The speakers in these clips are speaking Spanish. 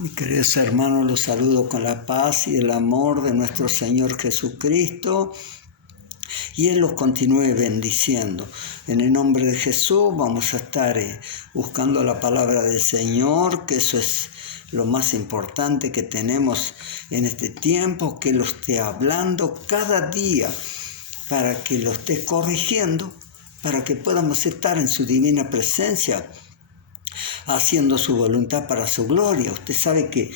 Mis queridos hermanos, los saludo con la paz y el amor de nuestro Señor Jesucristo, y Él los continúe bendiciendo. En el nombre de Jesús vamos a estar buscando la palabra del Señor, que eso es lo más importante que tenemos en este tiempo, que lo esté hablando cada día para que lo esté corrigiendo, para que podamos estar en su divina presencia, haciendo su voluntad para su gloria. Usted sabe que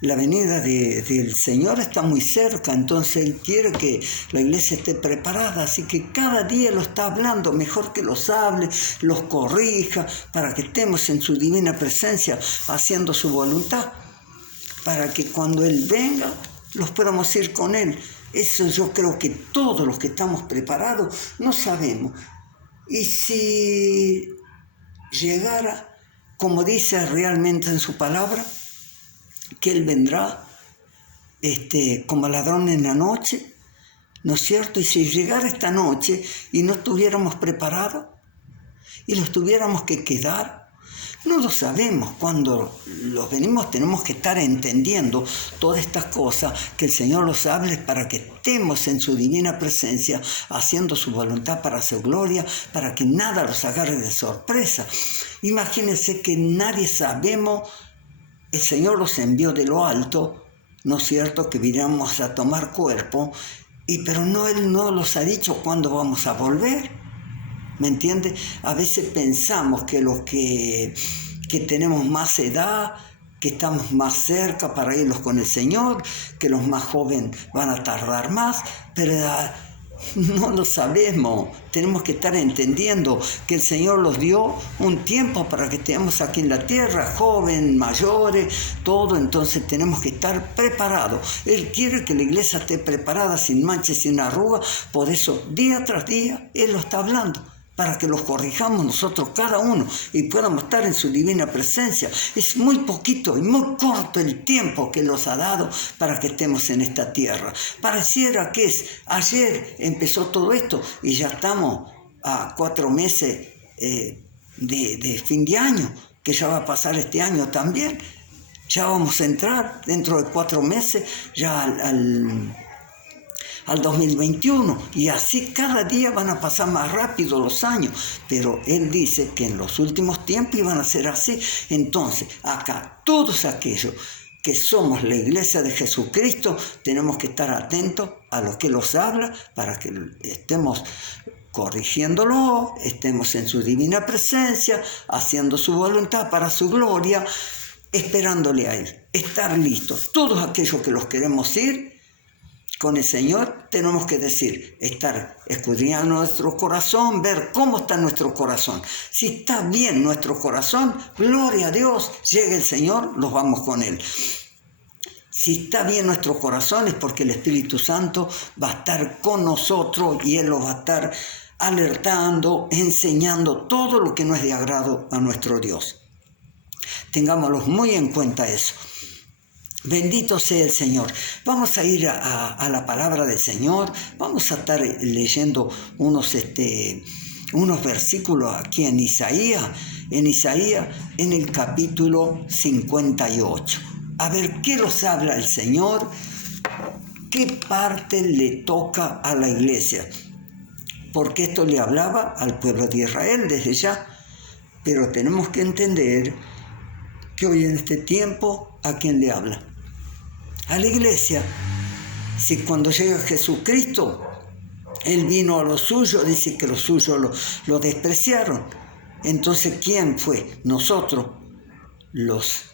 la venida del Señor está muy cerca, entonces Él quiere que la iglesia esté preparada, así que cada día lo está hablando, mejor que los hable, los corrija, para que estemos en su divina presencia, haciendo su voluntad, para que cuando Él venga, los podamos ir con Él. Eso yo creo que todos los que estamos preparados no sabemos. Y si llegara, como dice realmente en su palabra, que Él vendrá como ladrón en la noche, ¿no es cierto? Y si llegara esta noche y no estuviéramos preparados y los tuviéramos que quedar, no lo sabemos. Cuando los venimos tenemos que estar entendiendo todas estas cosas, que el Señor los hable para que estemos en su divina presencia, haciendo su voluntad para su gloria, para que nada los agarre de sorpresa. Imagínense que nadie sabemos, el Señor los envió de lo alto, ¿no es cierto?, que viniéramos a tomar cuerpo, pero no, Él no los ha dicho cuándo vamos a volver. ¿Me entiende? A veces pensamos que los que tenemos más edad, que estamos más cerca para irlos con el Señor, que los más jóvenes van a tardar más, pero no lo sabemos. Tenemos que estar entendiendo que el Señor los dio un tiempo para que estemos aquí en la tierra, jóvenes, mayores, todo. Entonces tenemos que estar preparados. Él quiere que la iglesia esté preparada, sin manchas, sin arrugas. Por eso, día tras día, Él lo está hablando, para que los corrijamos nosotros cada uno y podamos estar en su divina presencia. Es muy poquito y muy corto el tiempo que los ha dado para que estemos en esta tierra. Pareciera que ayer empezó todo esto y ya estamos a 4 meses de fin de año, que ya va a pasar este año también. Ya vamos a entrar dentro de 4 meses ya al 2021, y así cada día van a pasar más rápido los años, pero Él dice que en los últimos tiempos iban a ser así. Entonces, acá todos aquellos que somos la iglesia de Jesucristo, tenemos que estar atentos a lo que los habla, para que estemos corrigiéndolo, estemos en su divina presencia, haciendo su voluntad para su gloria, esperándole a Él, estar listos. Todos aquellos que los queremos ir con el Señor, tenemos que estar escudriñando nuestro corazón, ver cómo está nuestro corazón. Si está bien nuestro corazón, gloria a Dios, llega el Señor, los vamos con Él. Si está bien nuestro corazón es porque el Espíritu Santo va a estar con nosotros y Él los va a estar alertando, enseñando todo lo que no es de agrado a nuestro Dios. Tengámoslo muy en cuenta eso. Bendito sea el Señor. Vamos a ir a la palabra del Señor. Vamos a estar leyendo unos versículos aquí en Isaías, en el capítulo 58. A ver qué nos habla el Señor, qué parte le toca a la iglesia. Porque esto le hablaba al pueblo de Israel desde ya. Pero tenemos que entender que hoy en este tiempo, ¿a quién le habla? A la iglesia. Si cuando llega Jesucristo, Él vino a los suyos, dice que los suyos lo despreciaron. Entonces, ¿quién fue? Nosotros, los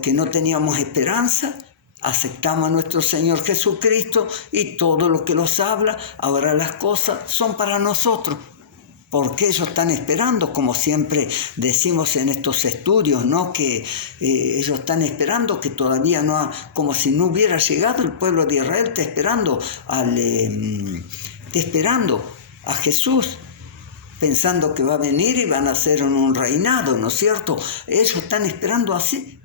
que no teníamos esperanza, aceptamos a nuestro Señor Jesucristo, y todo lo que nos habla, ahora las cosas son para nosotros. Porque ellos están esperando, como siempre decimos en estos estudios, ¿no?, que ellos están esperando, que todavía no como si no hubiera llegado el pueblo de Israel, está esperando a Jesús, pensando que va a venir y van a hacer un reinado, ¿no es cierto? Ellos están esperando así,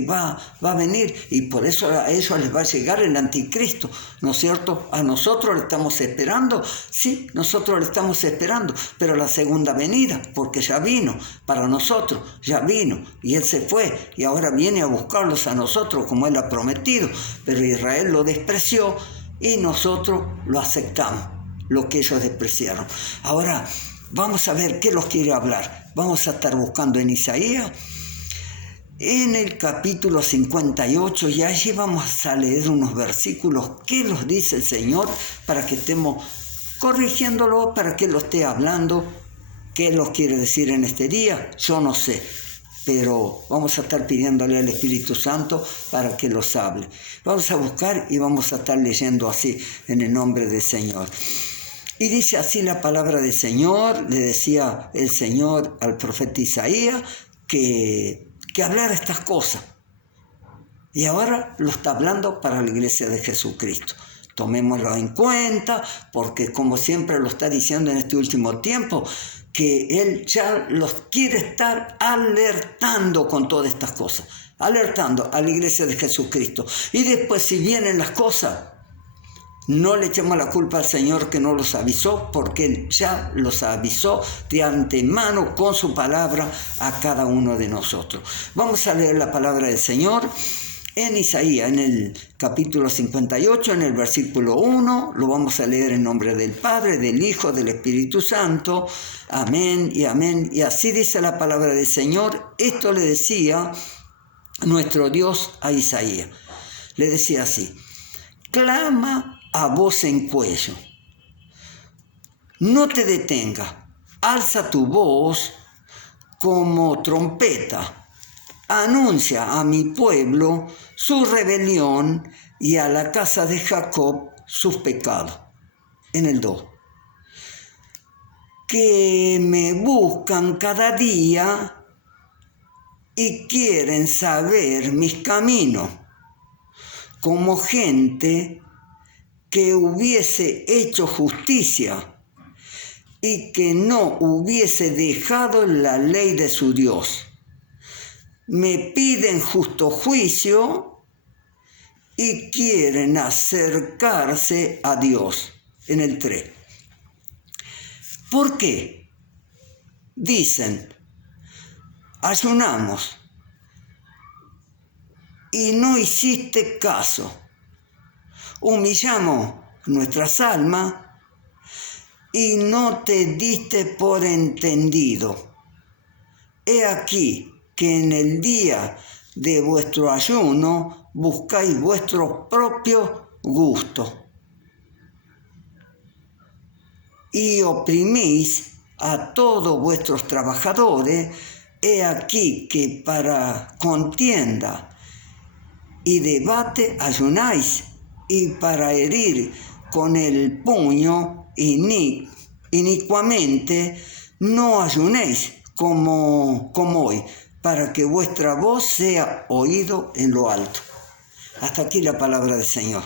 que va a venir, y por eso a ellos les va a llegar el anticristo, ¿no es cierto? A nosotros le estamos esperando, sí, nosotros le estamos esperando, pero la segunda venida, porque ya vino para nosotros, ya vino, y Él se fue, y ahora viene a buscarlos a nosotros como Él ha prometido, pero Israel lo despreció y nosotros lo aceptamos, lo que ellos despreciaron. Ahora, vamos a ver qué los quiere hablar. Vamos a estar buscando en Isaías, en el capítulo 58, y allí vamos a leer unos versículos. ¿Qué nos dice el Señor? Para que estemos corrigiéndolo, para que lo esté hablando. ¿Qué nos quiere decir en este día? Yo no sé, pero vamos a estar pidiéndole al Espíritu Santo para que los hable. Vamos a buscar y vamos a estar leyendo así en el nombre del Señor. Y dice así la palabra del Señor, le decía el Señor al profeta Isaías que hablara estas cosas. Y ahora lo está hablando para la iglesia de Jesucristo. Tomémoslo en cuenta, porque como siempre lo está diciendo en este último tiempo, que Él ya los quiere estar alertando con todas estas cosas. Alertando a la iglesia de Jesucristo. Y después, si vienen las cosas, no le echemos la culpa al Señor que no los avisó, porque Él ya los avisó de antemano con su palabra a cada uno de nosotros. Vamos a leer la palabra del Señor en Isaías, en el capítulo 58, en el versículo 1. Lo vamos a leer en nombre del Padre, del Hijo, del Espíritu Santo. Amén y amén. Y así dice la palabra del Señor. Esto le decía nuestro Dios a Isaías. Le decía así: clama a voz en cuello, no te detengas, alza tu voz como trompeta, anuncia a mi pueblo su rebelión y a la casa de Jacob sus pecados. En el 2. Que me buscan cada día y quieren saber mis caminos, como gente que hubiese hecho justicia y que no hubiese dejado la ley de su Dios. Me piden justo juicio y quieren acercarse a Dios. En el 3. ¿Por qué? Dicen, ayunamos y no hiciste caso. Humillamos nuestras almas y no te diste por entendido. He aquí que en el día de vuestro ayuno buscáis vuestro propio gusto y oprimís a todos vuestros trabajadores. He aquí que para contienda y debate ayunáis, y para herir con el puño inicuamente no ayunéis como hoy, para que vuestra voz sea oído en lo alto. Hasta aquí la palabra del Señor.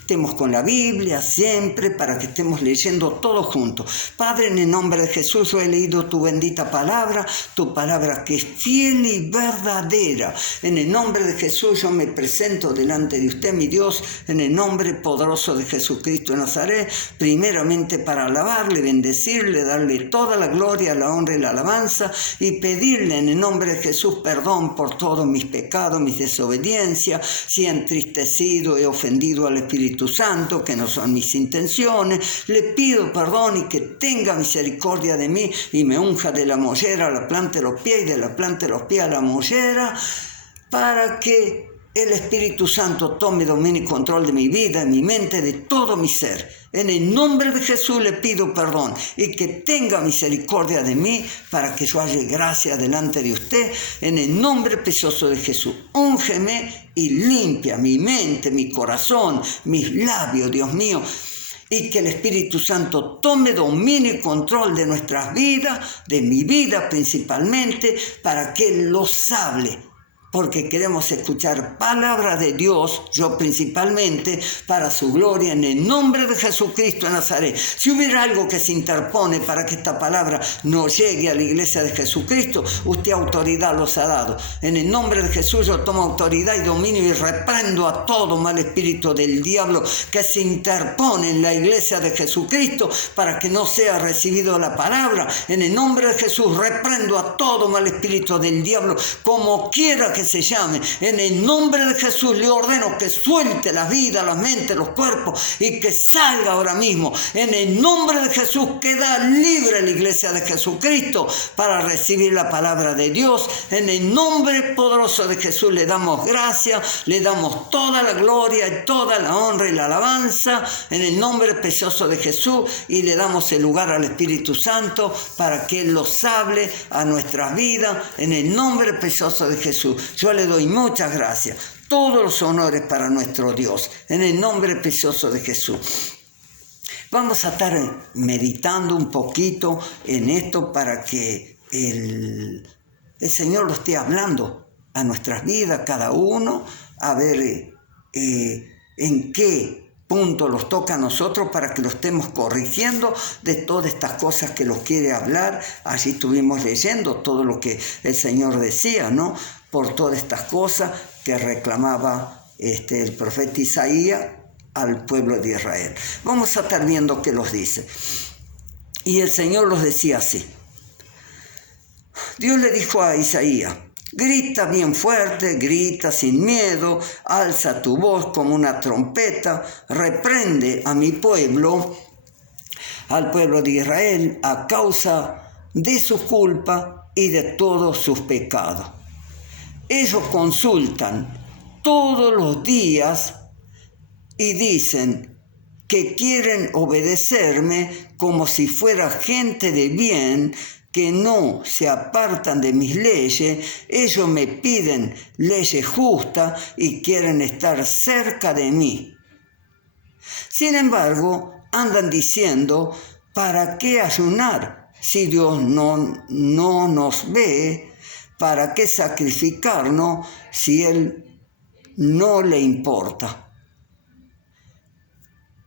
Estemos con la Biblia siempre para que estemos leyendo todos juntos. Padre, en el nombre de Jesús, yo he leído tu bendita palabra, tu palabra que es fiel y verdadera. En el nombre de Jesús yo me presento delante de usted, mi Dios, en el nombre poderoso de Jesucristo de Nazaret, primeramente para alabarle, bendecirle, darle toda la gloria, la honra y la alabanza, y pedirle en el nombre de Jesús perdón por todos mis pecados, mis desobediencias, si he entristecido, he ofendido al Espíritu Santo, que no son mis intenciones. Le pido perdón y que tenga misericordia de mí y me unja de la mollera a la planta de los pies y de la planta de los pies a la mollera, para que el Espíritu Santo tome dominio y control de mi vida, de mi mente, de todo mi ser. En el nombre de Jesús le pido perdón y que tenga misericordia de mí para que yo halle gracia delante de usted. En el nombre precioso de Jesús, úngeme y limpia mi mente, mi corazón, mis labios, Dios mío. Y que el Espíritu Santo tome dominio y control de nuestras vidas, de mi vida principalmente, para que Él los hable. porque queremos escuchar palabra de Dios, yo principalmente, para su gloria, en el nombre de Jesucristo de Nazaret. Si hubiera algo que se interpone para que esta palabra no llegue a la iglesia de Jesucristo, usted autoridad los ha dado. En el nombre de Jesús yo tomo autoridad y dominio y reprendo a todo mal espíritu del diablo que se interpone en la iglesia de Jesucristo para que no sea recibido la palabra. En el nombre de Jesús reprendo a todo mal espíritu del diablo, como quiera que se llame. En el nombre de Jesús le ordeno que suelte la vida, la mente, los cuerpos y que salga ahora mismo. En el nombre de Jesús queda libre la iglesia de Jesucristo para recibir la palabra de Dios. En el nombre poderoso de Jesús le damos gracias, le damos toda la gloria y toda la honra y la alabanza en el nombre precioso de Jesús, y le damos el lugar al Espíritu Santo para que Él los hable a nuestras vidas en el nombre precioso de Jesús. Yo le doy muchas gracias, todos los honores para nuestro Dios, en el nombre precioso de Jesús. Vamos a estar meditando un poquito en esto para que el Señor lo esté hablando a nuestras vidas, cada uno, a ver en qué punto los toca a nosotros para que lo estemos corrigiendo de todas estas cosas que los quiere hablar. Allí estuvimos leyendo todo lo que el Señor decía, ¿no? Por todas estas cosas que reclamaba el profeta Isaías al pueblo de Israel. Vamos a estar viendo qué los dice. Y el Señor los decía así. Dios le dijo a Isaías: grita bien fuerte, grita sin miedo, alza tu voz como una trompeta, reprende a mi pueblo, al pueblo de Israel, a causa de su culpa y de todos sus pecados. Ellos consultan todos los días y dicen que quieren obedecerme como si fuera gente de bien, que no se apartan de mis leyes. Ellos me piden leyes justas y quieren estar cerca de mí. Sin embargo, andan diciendo: ¿para qué ayunar si Dios no nos ve? ¿Para qué sacrificarnos si Él no le importa?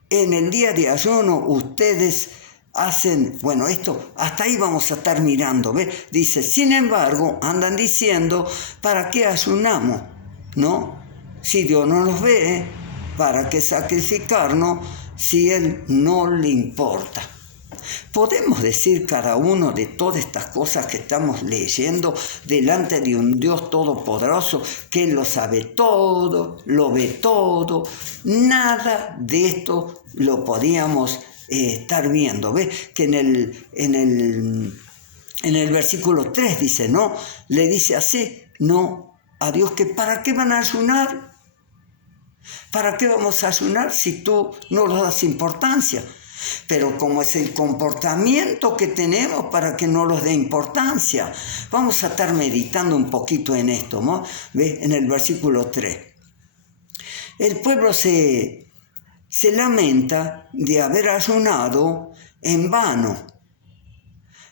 En el día de ayuno ustedes hacen, bueno, esto, hasta ahí vamos a estar mirando, ¿ves? Dice, sin embargo, andan diciendo: ¿para qué ayunamos? ¿No? Si Dios no nos ve, ¿para qué sacrificarnos si Él no le importa? Podemos decir cada uno de todas estas cosas que estamos leyendo delante de un Dios todopoderoso, que Él lo sabe todo, lo ve todo. Nada de esto lo podíamos estar viendo. ¿Ves? Que en el versículo 3 dice, ¿no? Le dice así, no, a Dios, que ¿para qué van a ayunar? ¿Para qué vamos a ayunar si tú no le das importancia? Pero como es el comportamiento que tenemos para que no los dé importancia, vamos a estar meditando un poquito en esto, ¿no? ¿Ves? En el versículo 3. El pueblo se lamenta de haber ayunado en vano,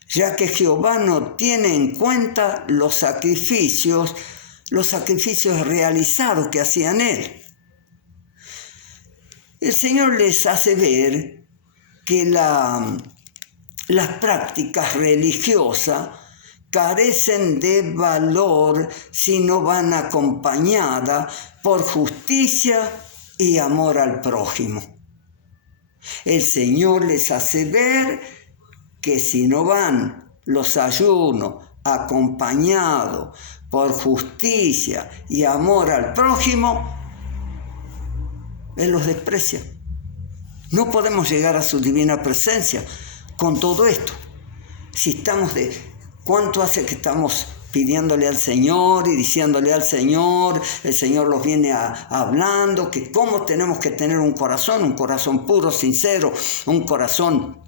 ya que Jehová no tiene en cuenta los sacrificios realizados que hacían él. El Señor les hace ver que las prácticas religiosas carecen de valor si no van acompañadas por justicia y amor al prójimo. El Señor les hace ver que si no van los ayunos acompañados por justicia y amor al prójimo, Él los desprecia. No podemos llegar a su divina presencia con todo esto. Si estamos ¿cuánto hace que estamos pidiéndole al Señor y diciéndole al Señor? El Señor los viene hablando, que cómo tenemos que tener un corazón puro, sincero, un corazón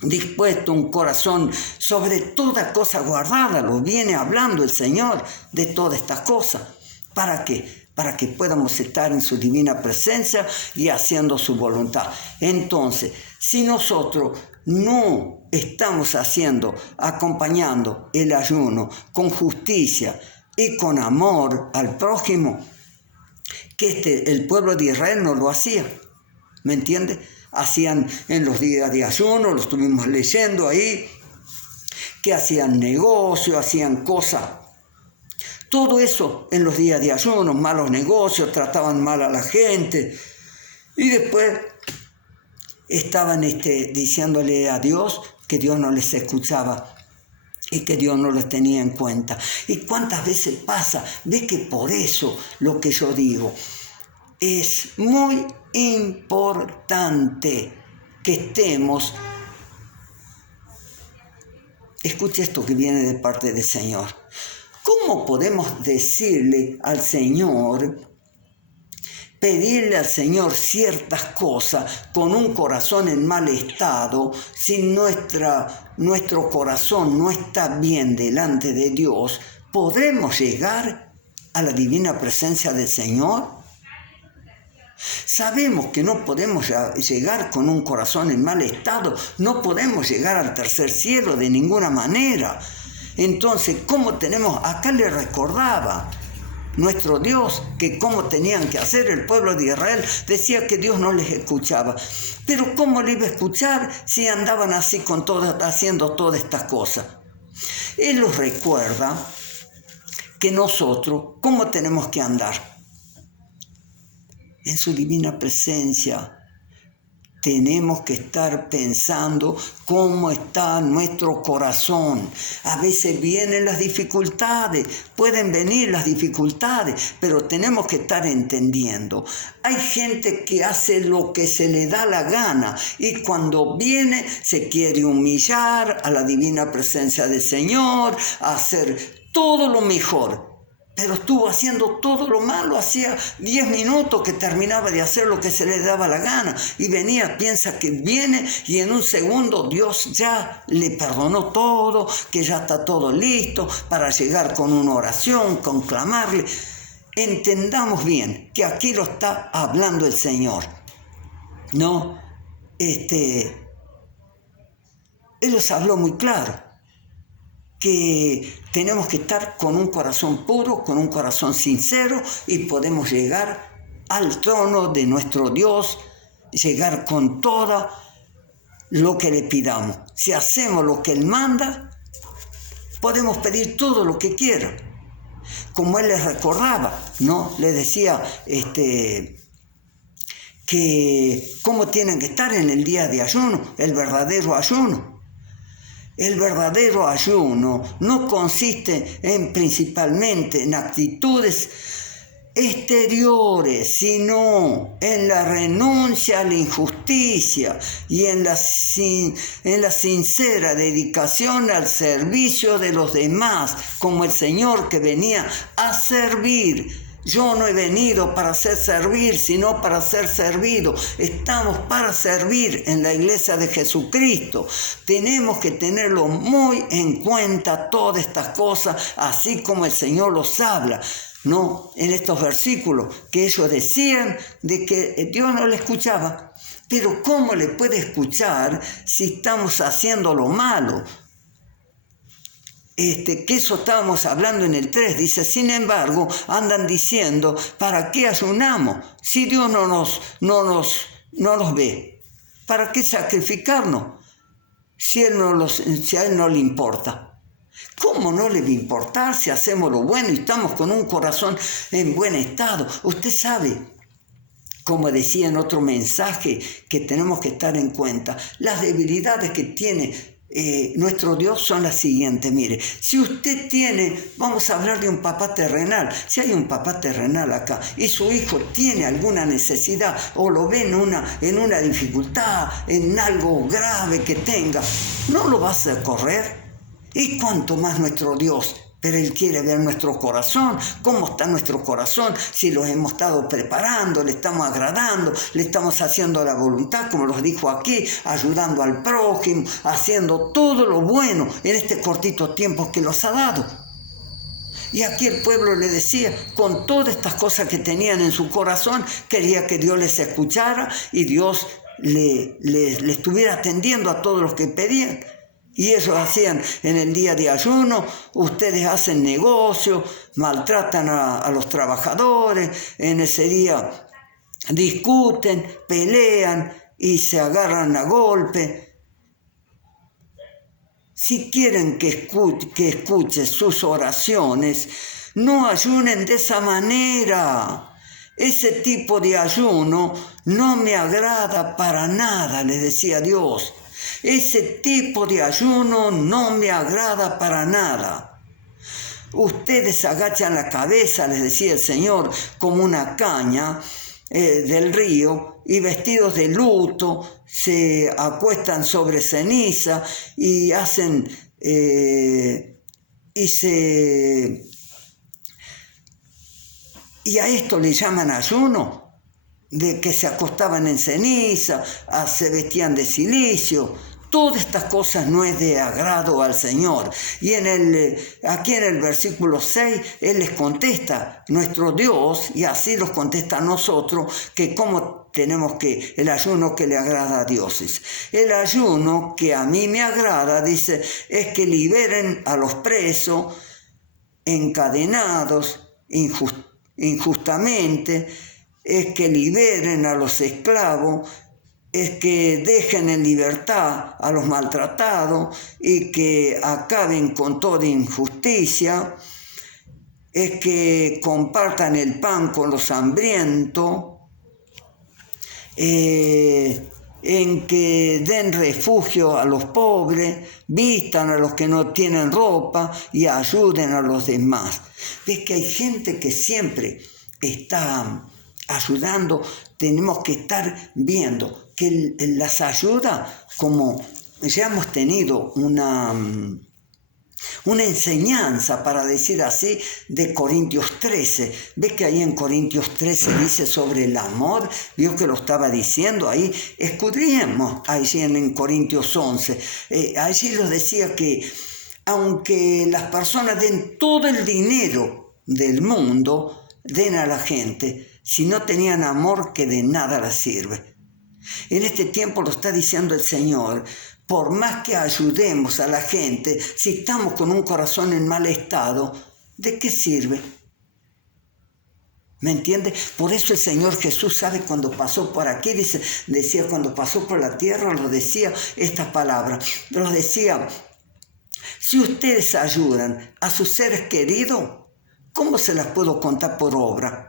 dispuesto, un corazón sobre toda cosa guardada. Lo viene hablando el Señor de todas estas cosas. ¿Para qué? Para que podamos estar en su divina presencia y haciendo su voluntad. Entonces, si nosotros no estamos acompañando el ayuno con justicia y con amor al prójimo, que el pueblo de Israel no lo hacía. ¿Me entiende? Hacían en los días de ayuno, lo estuvimos leyendo ahí, que hacían negocio, hacían cosas. Todo eso en los días de ayuno, malos negocios, trataban mal a la gente. Y después estaban diciéndole a Dios que Dios no les escuchaba y que Dios no les tenía en cuenta. ¿Y cuántas veces pasa? Ve que por eso lo que yo digo, es muy importante que estemos. Escuche esto que viene de parte del Señor. ¿Cómo podemos decirle al Señor, pedirle al Señor ciertas cosas con un corazón en mal estado, si nuestro corazón no está bien delante de Dios? ¿Podremos llegar a la divina presencia del Señor? Sabemos que no podemos llegar con un corazón en mal estado, no podemos llegar al tercer cielo de ninguna manera. Entonces, ¿cómo tenemos? Acá le recordaba nuestro Dios que cómo tenían que hacer el pueblo de Israel. Decía que Dios no les escuchaba. Pero ¿cómo le iba a escuchar si andaban así haciendo todas estas cosas? Él los recuerda que nosotros, ¿cómo tenemos que andar? En su divina presencia. Tenemos que estar pensando cómo está nuestro corazón. A veces vienen las dificultades, pueden venir las dificultades, pero tenemos que estar entendiendo. Hay gente que hace lo que se le da la gana y cuando viene se quiere humillar a la divina presencia del Señor, hacer todo lo mejor. Pero estuvo haciendo todo lo malo, hacía 10 minutos que terminaba de hacer lo que se le daba la gana. Y venía, piensa que viene y en un segundo Dios ya le perdonó todo, que ya está todo listo para llegar con una oración, con clamarle. Entendamos bien que aquí lo está hablando el Señor. No, Él los habló muy claro. Que tenemos que estar con un corazón puro, con un corazón sincero y podemos llegar al trono de nuestro Dios, llegar con todo lo que le pidamos. Si hacemos lo que Él manda, podemos pedir todo lo que quiera. Como Él les recordaba, ¿no? Les decía que cómo tienen que estar en el día de ayuno, el verdadero ayuno. El verdadero ayuno no consiste principalmente en actitudes exteriores, sino en la renuncia a la injusticia y en la sincera dedicación al servicio de los demás, como el Señor que venía a servir. Yo no he venido para servir, sino para ser servido. Estamos para servir en la iglesia de Jesucristo. Tenemos que tenerlo muy en cuenta todas estas cosas, así como el Señor los habla, ¿no? En estos versículos que ellos decían de que Dios no le escuchaba. Pero ¿cómo le puede escuchar si estamos haciendo lo malo? Que eso estábamos hablando en el 3, dice, sin embargo, andan diciendo, ¿para qué ayunamos? Si Dios no nos ve, ¿para qué sacrificarnos? Si a Él no le importa. ¿Cómo no le va a importar si hacemos lo bueno y estamos con un corazón en buen estado? Usted sabe, como decía en otro mensaje, que tenemos que estar en cuenta, las debilidades que tiene nuestro Dios son las siguientes. Mire, si usted tiene, vamos a hablar de un papá terrenal, si hay un papá terrenal acá y su hijo tiene alguna necesidad o lo ve en una dificultad, en algo grave que tenga, ¿no lo vas a correr? Y cuánto más nuestro Dios. Pero Él quiere ver nuestro corazón, cómo está nuestro corazón, si los hemos estado preparando, le estamos agradando, le estamos haciendo la voluntad, como los dijo aquí, ayudando al prójimo, haciendo todo lo bueno en este cortito tiempo que los ha dado. Y aquí el pueblo le decía, con todas estas cosas que tenían en su corazón, quería que Dios les escuchara y Dios le estuviera atendiendo a todos los que pedían. Y eso hacían en el día de ayuno. Ustedes hacen negocio, maltratan a los trabajadores, en ese día discuten, pelean y se agarran a golpe. Si quieren que escuche sus oraciones, no ayunen de esa manera. Ese tipo de ayuno no me agrada para nada, les decía Dios. Ese tipo de ayuno no me agrada para nada. Ustedes agachan la cabeza, les decía el Señor, como una caña del río, y vestidos de luto se acuestan sobre ceniza y hacen y a esto le llaman ayuno, de que se acostaban en ceniza, se vestían de cilicio. Todas estas cosas no es de agrado al Señor. Y aquí en el versículo 6, Él les contesta, nuestro Dios, y así los contesta a nosotros, que cómo tenemos que, el ayuno que le agrada a Dios. El ayuno que a mí me agrada, dice, es que liberen a los presos, encadenados, injustamente, es que liberen a los esclavos, es que dejen en libertad a los maltratados y que acaben con toda injusticia, es que compartan el pan con los hambrientos, en que den refugio a los pobres, vistan a los que no tienen ropa y ayuden a los demás. Ves que hay gente que siempre está ayudando. Tenemos que estar viendo que las ayuda, como ya hemos tenido una enseñanza, para decir así, de Corintios 13. Ves que ahí en Corintios 13 dice sobre el amor, vio que lo estaba diciendo ahí, escudriemos allí en Corintios 11, allí lo decía que aunque las personas den todo el dinero del mundo, den a la gente, si no tenían amor, que de nada les sirve. En este tiempo lo está diciendo el Señor. Por más que ayudemos a la gente, si estamos con un corazón en mal estado, ¿de qué sirve? ¿Me entiende? Por eso el Señor Jesús sabe cuando pasó por aquí, decía cuando pasó por la tierra, lo decía estas palabras, los decía, si ustedes ayudan a sus seres queridos, ¿cómo se las puedo contar por obra?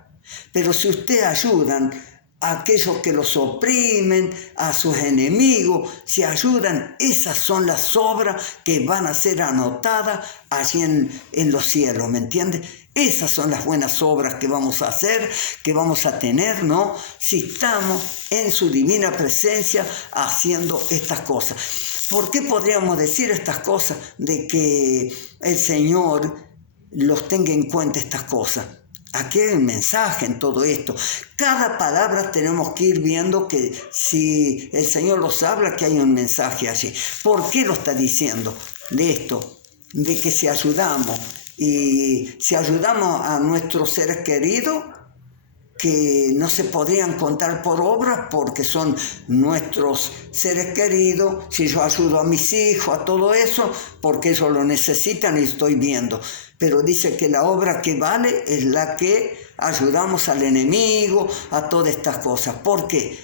Pero si ustedes ayudan a aquellos que los oprimen, a sus enemigos, si ayudan, esas son las obras que van a ser anotadas allí en los cielos, ¿me entiendes? Esas son las buenas obras que vamos a hacer, que vamos a tener, ¿no? Si estamos en su divina presencia haciendo estas cosas. ¿Por qué podríamos decir estas cosas de que el Señor los tenga en cuenta estas cosas? Aquí hay un mensaje en todo esto. Cada palabra tenemos que ir viendo que si el Señor los habla, que hay un mensaje allí. ¿Por qué lo está diciendo? De esto, de que si ayudamos a nuestros seres queridos, que no se podrían contar por obras porque son nuestros seres queridos, si yo ayudo a mis hijos, a todo eso, porque ellos lo necesitan y estoy viendo. Pero dice que la obra que vale es la que ayudamos al enemigo, a todas estas cosas. ¿Por qué?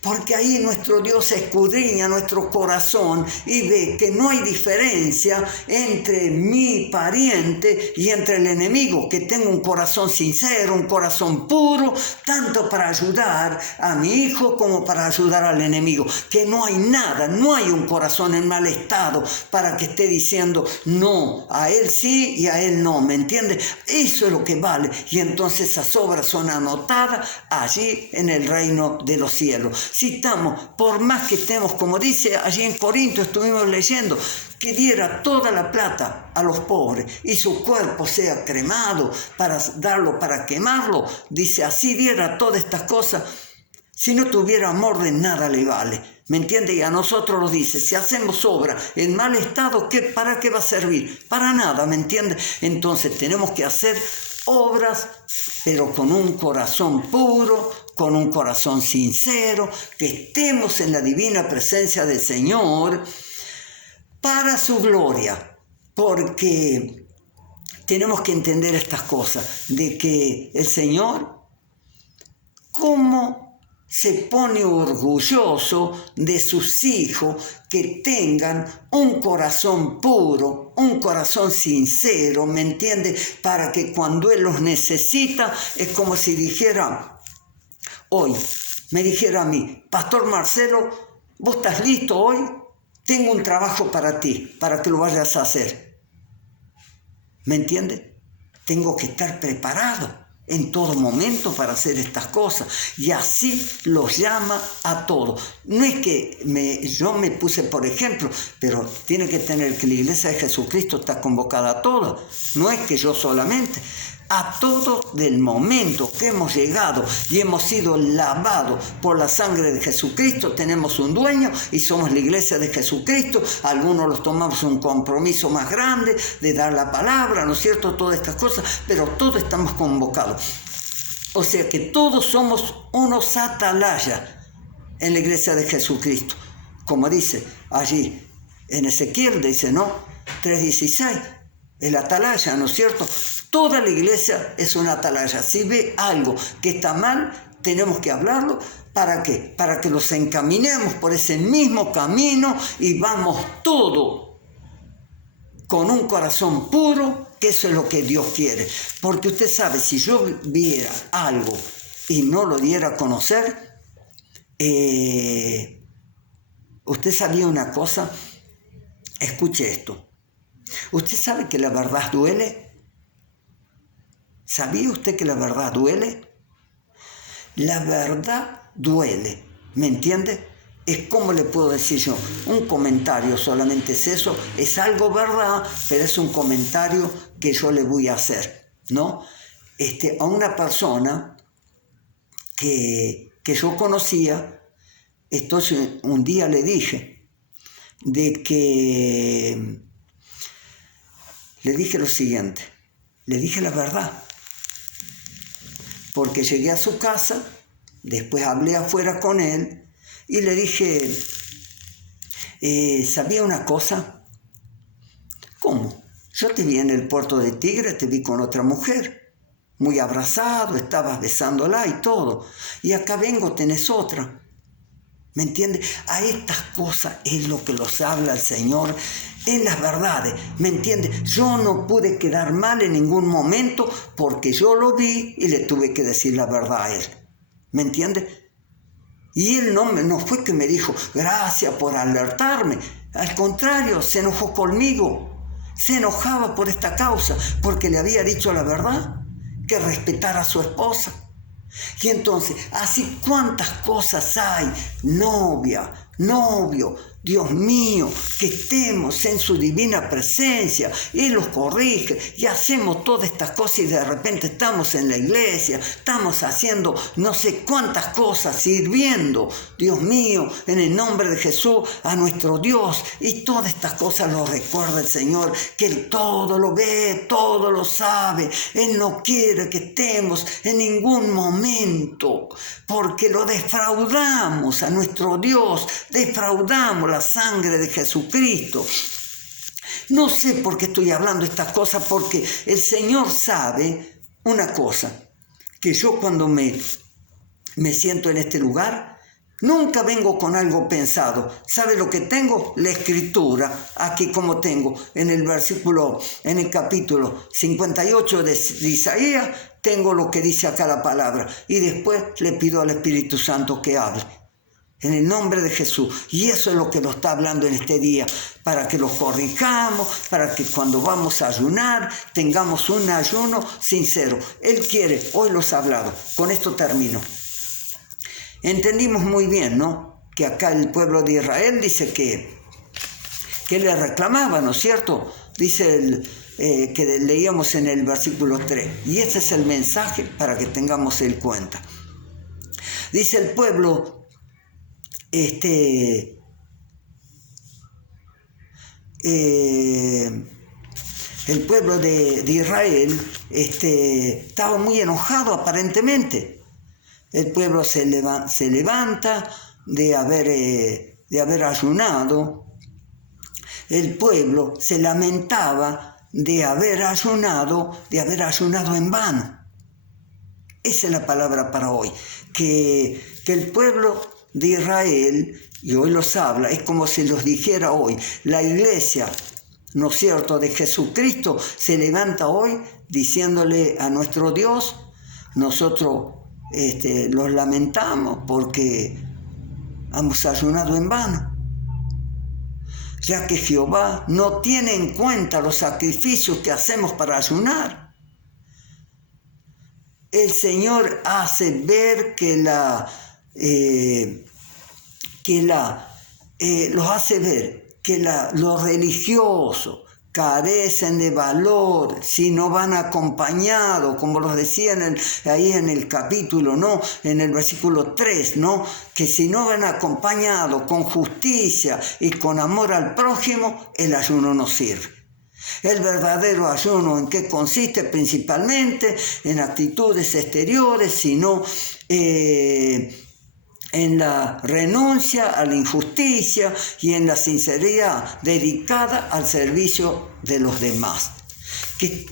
Porque ahí nuestro Dios escudriña nuestro corazón y ve que no hay diferencia entre mi pariente y entre el enemigo, que tengo un corazón sincero, un corazón puro, tanto para ayudar a mi hijo como para ayudar al enemigo. Que no hay nada, no hay un corazón en mal estado para que esté diciendo no, a él sí y a él no, ¿me entiendes? Eso es lo que vale. Y entonces esas obras son anotadas allí en el reino de los cielos. Si estamos, por más que estemos, como dice allí en Corintios, estuvimos leyendo, que diera toda la plata a los pobres y su cuerpo sea cremado para darlo, para quemarlo, dice, así diera todas estas cosas, si no tuviera amor de nada le vale, ¿me entiende? Y a nosotros nos dice, si hacemos obra en mal estado, ¿para qué va a servir? Para nada, ¿me entiende? Entonces tenemos que hacer obras, pero con un corazón puro, con un corazón sincero, que estemos en la divina presencia del Señor, para su gloria, porque tenemos que entender estas cosas, de que el Señor, cómo se pone orgulloso de sus hijos que tengan un corazón puro, un corazón sincero, ¿me entiende? Para que cuando Él los necesita, es como si dijera, hoy, me dijera a mí, Pastor Marcelo, ¿vos estás listo hoy? Tengo un trabajo para ti, para que lo vayas a hacer. ¿Me entiende? Tengo que estar preparado en todo momento para hacer estas cosas. Y así los llama a todos. No es que yo me puse por ejemplo, pero tiene que tener que la iglesia de Jesucristo está convocada a todos. No es que yo solamente. A todos del momento que hemos llegado y hemos sido lavados por la sangre de Jesucristo, tenemos un dueño y somos la iglesia de Jesucristo. Algunos los tomamos un compromiso más grande de dar la palabra, ¿no es cierto? Todas estas cosas, pero todos estamos convocados. O sea que todos somos unos atalayas en la iglesia de Jesucristo. Como dice allí en Ezequiel, dice, ¿no? 3:16, el atalaya, ¿no es cierto? Toda la iglesia es una atalaya. Si ve algo que está mal, tenemos que hablarlo. ¿Para qué? Para que los encaminemos por ese mismo camino y vamos todos con un corazón puro, que eso es lo que Dios quiere. Porque usted sabe, si yo viera algo y no lo diera a conocer, usted sabía una cosa, escuche esto. ¿Usted sabe que la verdad duele? ¿Sabía usted que la verdad duele? La verdad duele, ¿me entiende? Es como le puedo decir yo, un comentario solamente es eso, es algo verdad, pero es un comentario que yo le voy a hacer, ¿no? A una persona que yo conocía, entonces un día le dije, le dije lo siguiente, le dije la verdad. Porque llegué a su casa, después hablé afuera con él y le dije, ¿sabía una cosa? ¿Cómo? Yo te vi en el puerto de Tigre, te vi con otra mujer, muy abrazado, estabas besándola y todo. Y acá vengo, tenés otra. ¿Me entiendes? A estas cosas es lo que los habla el Señor en las verdades. ¿Me entiendes? Yo no pude quedar mal en ningún momento porque yo lo vi y le tuve que decir la verdad a él. ¿Me entiendes? Y él no fue que me dijo, gracias por alertarme. Al contrario, se enojó conmigo. Se enojaba por esta causa porque le había dicho la verdad, que respetara a su esposa. Y entonces, así cuántas cosas hay, novia, novio, Dios mío, que estemos en su divina presencia, Él los corrige y hacemos todas estas cosas y de repente estamos en la iglesia, estamos haciendo no sé cuántas cosas, sirviendo, Dios mío, en el nombre de Jesús a nuestro Dios, y todas estas cosas lo recuerda el Señor, que Él todo lo ve, todo lo sabe. Él no quiere que estemos en ningún momento, porque lo defraudamos a nuestro Dios, defraudamos la sangre de Jesucristo. No sé por qué estoy hablando estas cosas, porque el Señor sabe una cosa, que yo cuando me siento en este lugar, nunca vengo con algo pensado. ¿Sabe lo que tengo? La escritura, aquí como tengo, en el capítulo 58 de Isaías, tengo lo que dice acá la palabra, y después le pido al Espíritu Santo que hable. En el nombre de Jesús. Y eso es lo que nos está hablando en este día, para que los corrijamos, para que cuando vamos a ayunar, tengamos un ayuno sincero. Él quiere, hoy los ha hablado. Con esto termino. Entendimos muy bien, ¿no? Que acá el pueblo de Israel dice que le reclamaba, ¿no es cierto? Dice que leíamos en el versículo 3. Y este es el mensaje para que tengamos en cuenta. Dice el pueblo, el pueblo de Israel estaba muy enojado aparentemente. El pueblo se levanta de haber ayunado, el pueblo se lamentaba de haber ayunado en vano. Esa es la palabra para hoy, que el pueblo de Israel, y hoy los habla, es como si los dijera hoy, la iglesia, ¿no es cierto?, de Jesucristo, se levanta hoy diciéndole a nuestro Dios, nosotros los lamentamos porque hemos ayunado en vano, ya que Jehová no tiene en cuenta los sacrificios que hacemos para ayunar. El Señor hace ver los hace ver que los religiosos carecen de valor si no van acompañados, como los decía ahí en el capítulo, ¿no? En el versículo 3, ¿no? Que si no van acompañados con justicia y con amor al prójimo, el ayuno no sirve. El verdadero ayuno, ¿en qué consiste? Principalmente en actitudes exteriores, sino en la renuncia a la injusticia y en la sinceridad dedicada al servicio de los demás. Que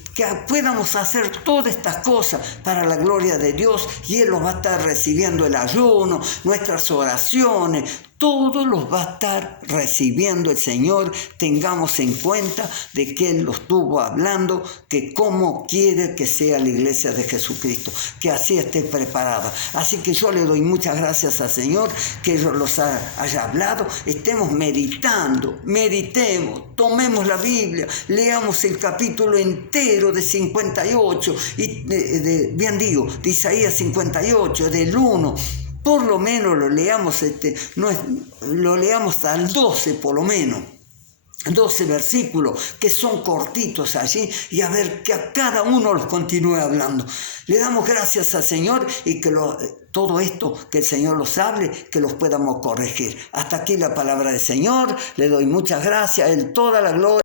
podamos hacer todas estas cosas para la gloria de Dios, y Él los va a estar recibiendo el ayuno, nuestras oraciones, todos los va a estar recibiendo el Señor. Tengamos en cuenta de que Él los estuvo hablando, que cómo quiere que sea la iglesia de Jesucristo, que así esté preparada. Así que yo le doy muchas gracias al Señor que Él los haya hablado. Estemos meditemos, tomemos la Biblia, leamos el capítulo entero de 58, de Isaías 58, del 1. Por lo menos lo leamos, lo leamos hasta el 12 por lo menos. 12 versículos que son cortitos allí, y a ver que a cada uno los continúe hablando. Le damos gracias al Señor y que todo esto que el Señor los hable, que los podamos corregir. Hasta aquí la palabra del Señor. Le doy muchas gracias, a Él toda la gloria.